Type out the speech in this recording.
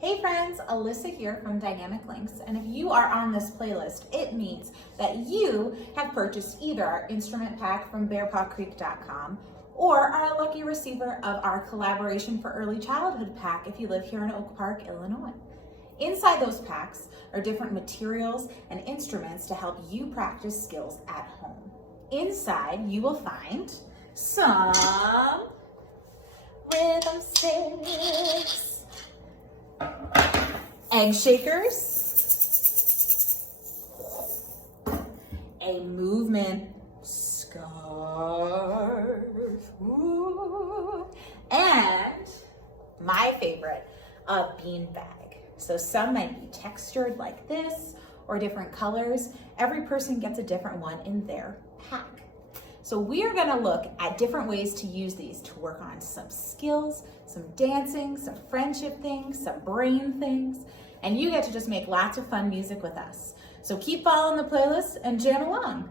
Hey friends, Alyssa here from Dynamic Links, and if you are on this playlist, it means that you have purchased either our instrument pack from bearpawcreek.com or are a lucky receiver of our Collaboration for Early Childhood pack if you live here in Oak Park, Illinois. Inside those packs are different materials and instruments to help you practice skills at home. Inside, you will find some rhythm sticks, egg shakers, a movement scarf, ooh, and my favorite, a bean bag. So some might be textured like this or different colors. Every person gets a different one in their pack. So we're gonna look at different ways to use these to work on some skills, some dancing, some friendship things, some brain things, and you get to just make lots of fun music with us. So keep following the playlist and jam along.